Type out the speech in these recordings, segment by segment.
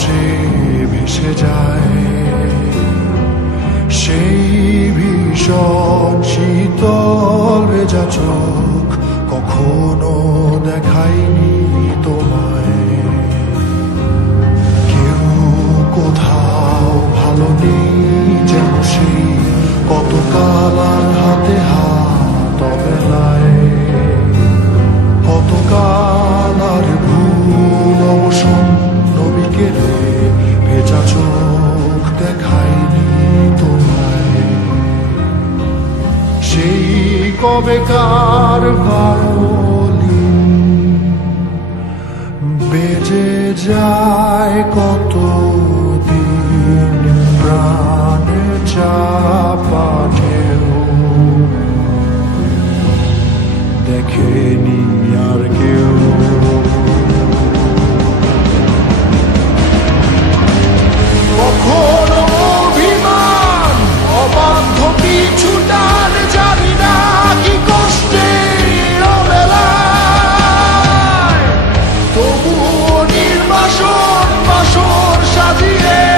সে ভেসে যায়। সেই ভীষণ শীতল ভেজা চোখ কখনো দেখাইনি তোমায়। কেউ কোথাও ভালো নেই যেন সেই কত কালার হাতে কবেকার ভায়োলিন বেজে যায় কত coşur şadiye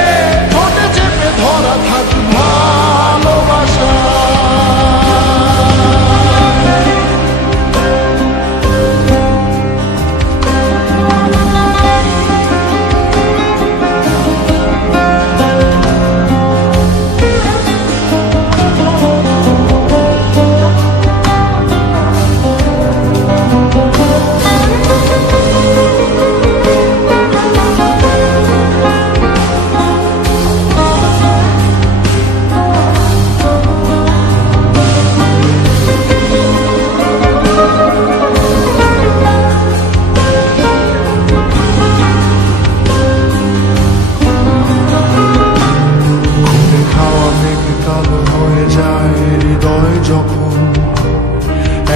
হয়ে যায় হৃদয় যখন।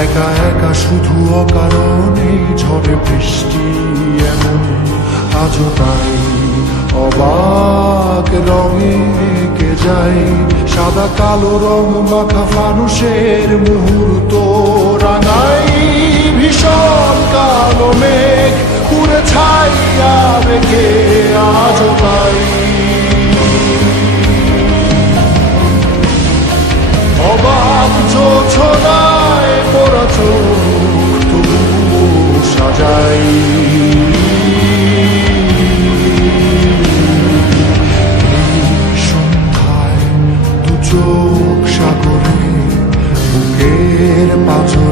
একা একা শুধু অকারণে ঝড়ে বৃষ্টি এমন। আজও তাই অবাক রঙে কে যায় সাদা কালো রং মাখা মানুষের মুহূর্ত। রাঙাই ভীষণ কালো মেঘ পুরে ছাইয়া রেখে অবাক যোছনায় পড়া তবু সাজাই। সন্ধ্যায় দু চোখ সাগরে বুকের পাঁচরে